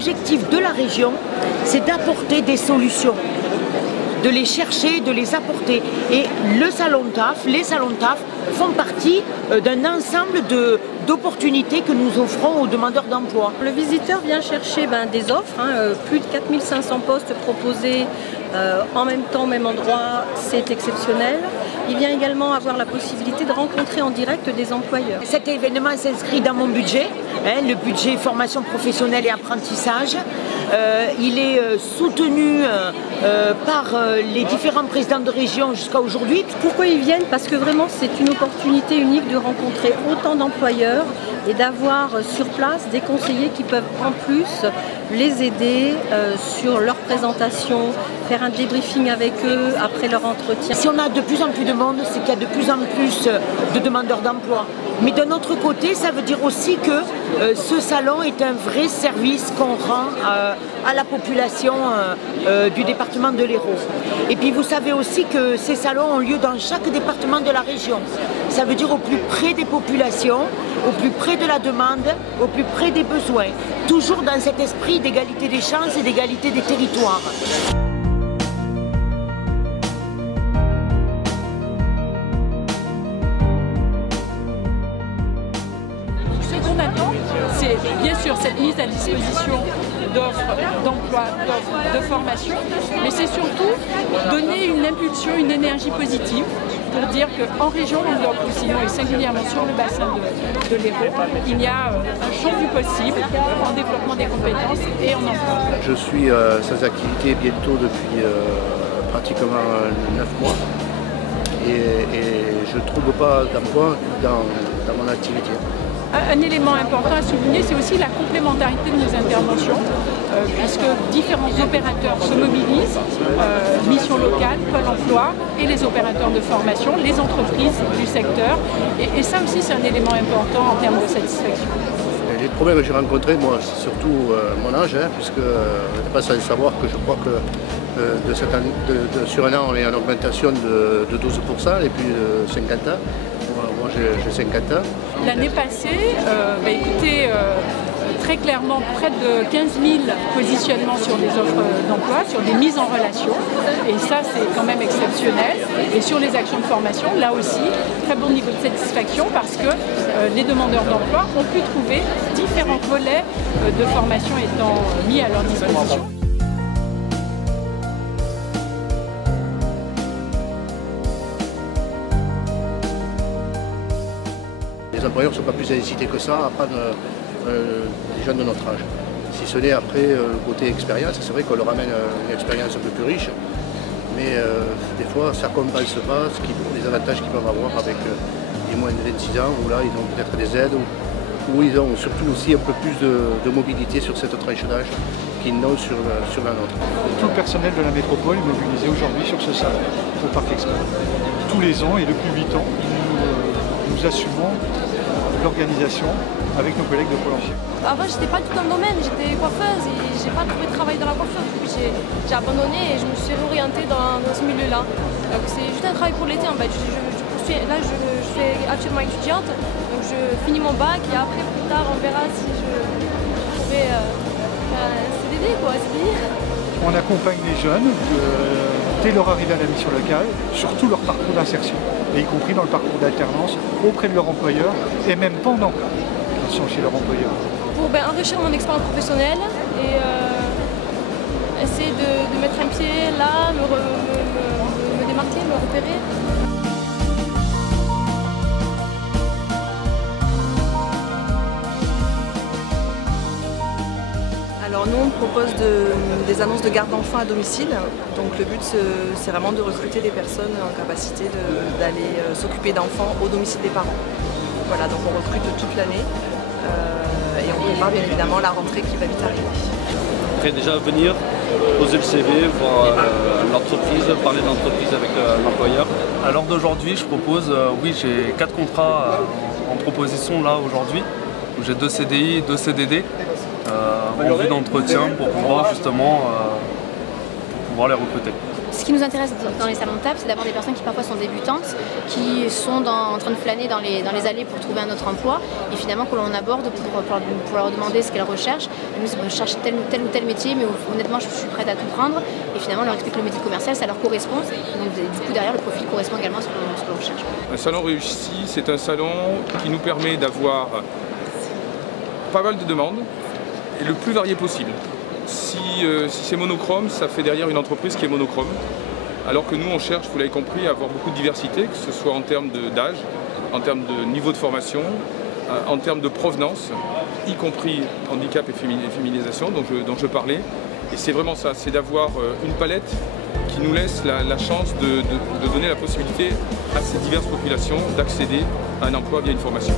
l'objectif de la région, c'est d'apporter des solutions, de les chercher, de les apporter. Et le salon TAF, les salons TAF font partie d'un ensemble d'opportunités que nous offrons aux demandeurs d'emploi. Le visiteur vient chercher des offres, plus de 4500 postes proposés en même temps, au même endroit, c'est exceptionnel. Il vient également avoir la possibilité de rencontrer en direct des employeurs. Cet événement s'inscrit dans mon budget, le budget formation professionnelle et apprentissage. Il est soutenu par les différents présidents de région jusqu'à aujourd'hui. Pourquoi ils viennent? Parce que vraiment c'est une opportunité unique de rencontrer autant d'employeurs et d'avoir sur place des conseillers qui peuvent en plus les aider sur leur présentation, faire un débriefing avec eux après leur entretien. Si on a de plus en plus de monde, c'est qu'il y a de plus en plus de demandeurs d'emploi. Mais d'un autre côté, ça veut dire aussi que ce salon est un vrai service qu'on rend à la population du département de l'Hérault. Et puis vous savez aussi que ces salons ont lieu dans chaque département de la région. Ça veut dire au plus près des populations, au plus près de la demande, au plus près des besoins. Toujours dans cet esprit d'égalité des chances et d'égalité des territoires. C'est bien sûr cette mise à disposition d'offres d'emploi, d'offres de formation, mais c'est surtout donner une impulsion, une énergie positive pour dire qu'en région Languedoc-Roussillon et singulièrement sur le bassin de l'Hérault, il y a un champ du possible en développement des compétences et en emploi. Je suis sans activité bientôt depuis pratiquement 9 mois et je ne trouve pas d'emploi dans mon activité. Un élément important à souligner, c'est aussi la complémentarité de nos interventions, puisque différents opérateurs se mobilisent, mission locale, Pôle emploi et les opérateurs de formation, les entreprises du secteur. Et ça aussi, c'est un élément important en termes de satisfaction. Les problèmes que j'ai rencontrés, moi, c'est surtout mon âge, puisque on n'est pas sans savoir que je crois que sur un an, on est en augmentation de 12% et puis de 50 ans. Moi, j'ai 50 ans. L'année passée, écoutez, très clairement, près de 15 000 positionnements sur des offres d'emploi, sur des mises en relation. Et ça, c'est quand même exceptionnel. Et sur les actions de formation, là aussi, très bon niveau de satisfaction parce que les demandeurs d'emploi ont pu trouver différents volets de formation étant mis à leur disposition. Les employeurs ne sont pas plus incités que ça à prendre des jeunes de notre âge. Si ce n'est après le côté expérience, c'est vrai qu'on leur amène une expérience un peu plus riche, mais des fois ça ne compense pas les avantages qu'ils peuvent avoir avec les moins de 26 ans, où là ils ont peut-être des aides, où ils ont surtout aussi un peu plus de mobilité sur cette tranche d'âge qu'ils n'ont sur la nôtre. Tout le personnel de la métropole est mobilisé aujourd'hui sur ce salon, au Parc Expo. Tous les ans et depuis 8 ans, nous assumons l'organisation avec nos collègues de Pôle emploi. Avant, j'étais pas du tout dans le domaine, j'étais coiffeuse et j'ai pas trouvé de travail dans la coiffure. Du coup, j'ai abandonné et je me suis réorientée dans ce milieu-là. Donc c'est juste un travail pour l'été en fait. Là, je suis actuellement étudiante, donc je finis mon bac et après, plus tard, on verra si je pourrai faire un CDD, quoi, CDI. On accompagne les jeunes dès leur arrivée à la mission locale sur tout leur parcours d'insertion, y compris dans le parcours d'alternance auprès de leur employeur et même pendant qu'ils sont chez leur employeur. Pour enrichir mon expérience professionnelle et essayer de mettre un pied là, me démarquer, me repérer. Alors nous on propose des annonces de garde d'enfants à domicile, donc le but c'est vraiment de recruter des personnes en capacité d'aller s'occuper d'enfants au domicile des parents. Voilà, donc on recrute toute l'année et on prépare bien évidemment la rentrée qui va vite arriver. Après déjà venir, poser le CV, voir l'entreprise, parler d'entreprise avec l'employeur. À l'heure d'aujourd'hui je propose, oui j'ai 4 contrats en proposition là aujourd'hui, j'ai 2 CDI, 2 CDD. En vue d'entretien pour pouvoir justement les recruter. Ce qui nous intéresse dans les salons de table, c'est d'avoir des personnes qui parfois sont débutantes, qui sont en train de flâner dans les allées pour trouver un autre emploi, et finalement que l'on aborde pour leur demander ce qu'elles recherchent. Nous, je cherche tel ou tel métier, mais honnêtement, je suis prête à tout prendre. Et finalement, on leur explique que le métier de commercial, ça leur correspond. Donc, du coup, derrière, le profil correspond également à ce que l'on recherche. Un salon réussi, c'est un salon qui nous permet d'avoir pas mal de demandes et le plus varié possible. Si c'est monochrome, ça fait derrière une entreprise qui est monochrome. Alors que nous, on cherche, vous l'avez compris, à avoir beaucoup de diversité, que ce soit en termes d'âge, en termes de niveau de formation, en termes de provenance, y compris handicap et féminisation dont je parlais. Et c'est vraiment ça, c'est d'avoir une palette qui nous laisse la chance de donner la possibilité à ces diverses populations d'accéder à un emploi via une formation.